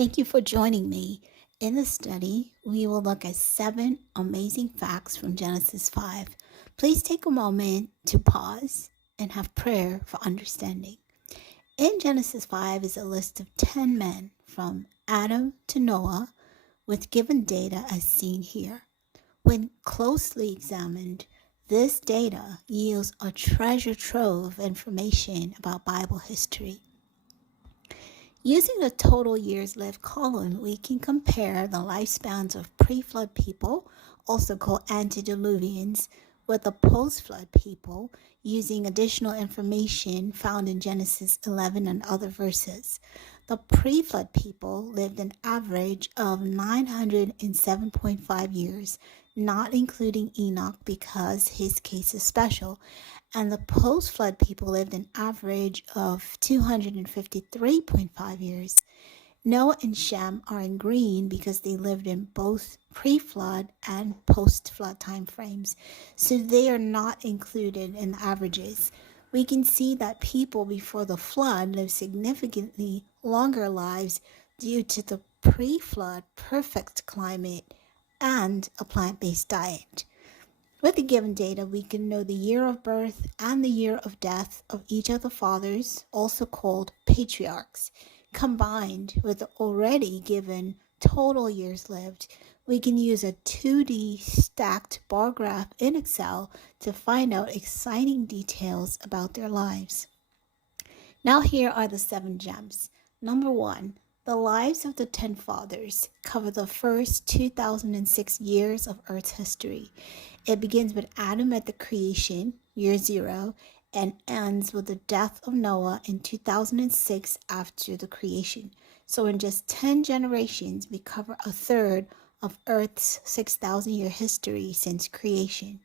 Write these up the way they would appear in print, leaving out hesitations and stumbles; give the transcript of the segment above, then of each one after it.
Thank you for joining me. In this study, we will look at 7 amazing facts from Genesis 5. Please take a moment to pause and have prayer for understanding. In Genesis 5 is a list of 10 men from Adam to Noah with given data as seen here. When closely examined, this data yields a treasure trove of information about Bible history. Using the total years lived column, we can compare the lifespans of pre-flood people, also called antediluvians, with the post-flood people using additional information found in Genesis 11 and other verses. The pre-flood people lived an average of 907.5 years, not including Enoch because his case is special, and the post-flood people lived an average of 253.5 years. Noah and Shem are in green because they lived in both pre-flood and post-flood time frames, so they are not included in the averages. We can see that people before the flood lived significantly longer lives due to the pre-flood perfect climate and a plant-based diet. With the given data, we can know the year of birth and the year of death of each of the fathers, also called patriarchs. Combined with the already given total years lived, we can use a 2D stacked bar graph in Excel to find out exciting details about their lives. Now here are the 7 gems. Number 1. The lives of the 10 fathers cover the first 2006 years of Earth's history. It begins with Adam at the creation, year 0, and ends with the death of Noah in 2006 after the creation. So in just 10 generations, we cover a third of Earth's 6,000-year history since creation.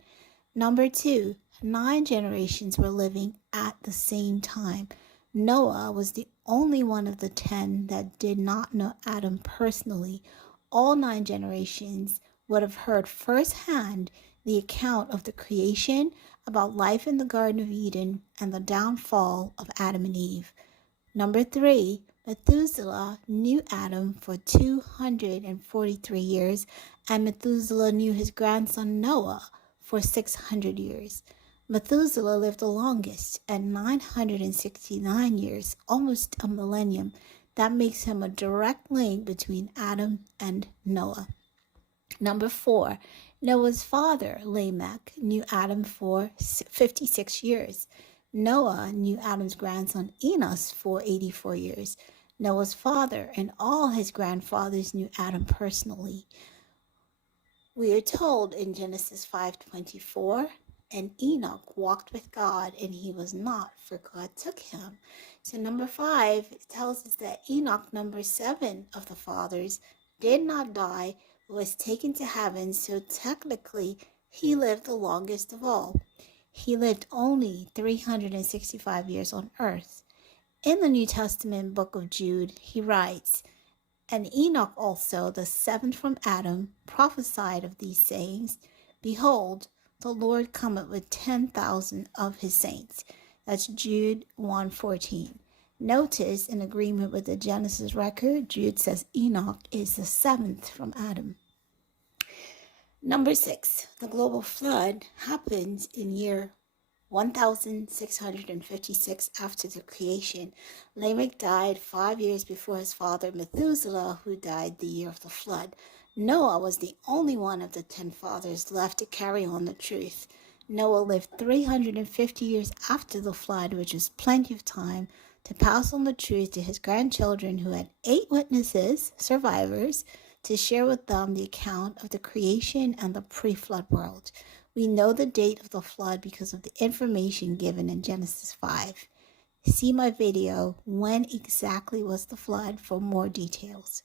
Number 2, 9 generations were living at the same time. Noah was the only one of the 10 that did not know Adam personally. All 9 generations would have heard firsthand the account of the creation, about life in the Garden of Eden, and the downfall of Adam and Eve. Number 3, Methuselah knew Adam for 243 years, and Methuselah knew his grandson Noah for 600 years. Methuselah lived the longest at 969 years, almost a millennium. That makes him a direct link between Adam and Noah. Number 4, Noah's father, Lamech, knew Adam for 56 years. Noah knew Adam's grandson Enos for 84 years. Noah's father and all his grandfathers knew Adam personally. We are told in Genesis 5:24, and Enoch walked with God, and he was not, for God took him. So number 5 tells us that Enoch, number 7 of the fathers, did not die, but was taken to heaven, so technically he lived the longest of all. He lived only 365 years on earth. In the New Testament book of Jude, he writes, "And Enoch also, the 7th from Adam, prophesied of these sayings, Behold, the Lord cometh with 10,000 of his saints." That's Jude 1:14. Notice, in agreement with the Genesis record, Jude says Enoch is the 7th from Adam. Number 6, the global flood happens in year 1656 after the creation. Lamech died 5 years before his father Methuselah, who died the year of the flood. Noah was the only one of the 10 fathers left to carry on the truth. Noah lived 350 years after the flood, which was plenty of time to pass on the truth to his grandchildren, who had 8 witnesses, survivors, to share with them the account of the creation and the pre-flood world. We know the date of the flood because of the information given in Genesis 5. See my video, When Exactly Was the Flood, for more details.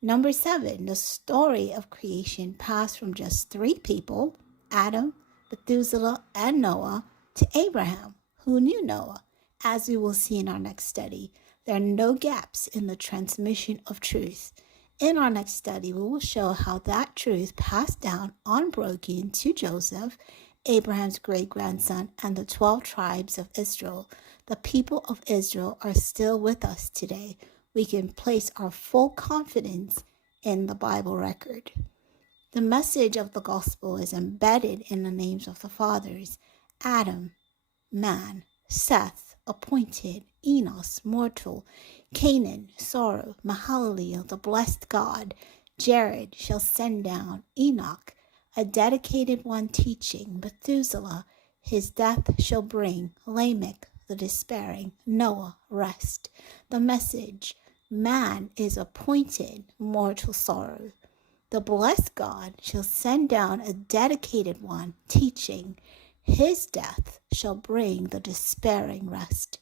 Number 7, the story of creation passed from just 3 people, Adam, Methuselah, and Noah, to Abraham, who knew Noah. As we will see in our next study, there are no gaps in the transmission of truth. In our next study, we will show how that truth passed down unbroken to Joseph, Abraham's great-grandson, and the 12 tribes of Israel. The people of Israel are still with us today. we can place our full confidence in the Bible record. The message of the gospel is embedded in the names of the fathers: Adam, man; Seth, appointed; Enos, mortal; Canaan, sorrow; Mahalalel, the blessed God; Jared shall send down; Enoch, a dedicated one teaching; Methuselah, his death shall bring; Lamech, the despairing; Noah, rest. The message: man is appointed, mortal sorrow. The blessed God shall send down a dedicated one teaching; his death shall bring the despairing rest.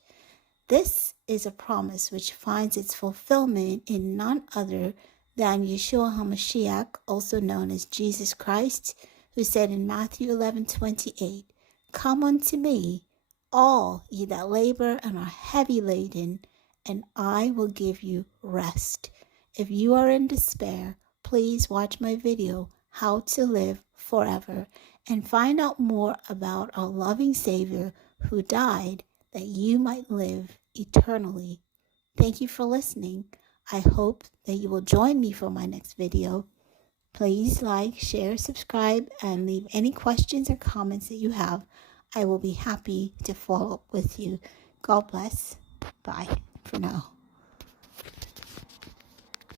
This is a promise which finds its fulfillment in none other than Yahshua HaMashiach, also known as Jesus Christ, who said in Matthew 11:28, "Come unto me, all ye that labor and are heavy laden, and I will give you rest." If you are in despair, please watch my video, How to Live Forever, and find out more about our loving Savior who died that you might live eternally. Thank you for listening. I hope that you will join me for my next video. Please like, share, subscribe, and leave any questions or comments that you have. I will be happy to follow up with you. God bless. Bye for now.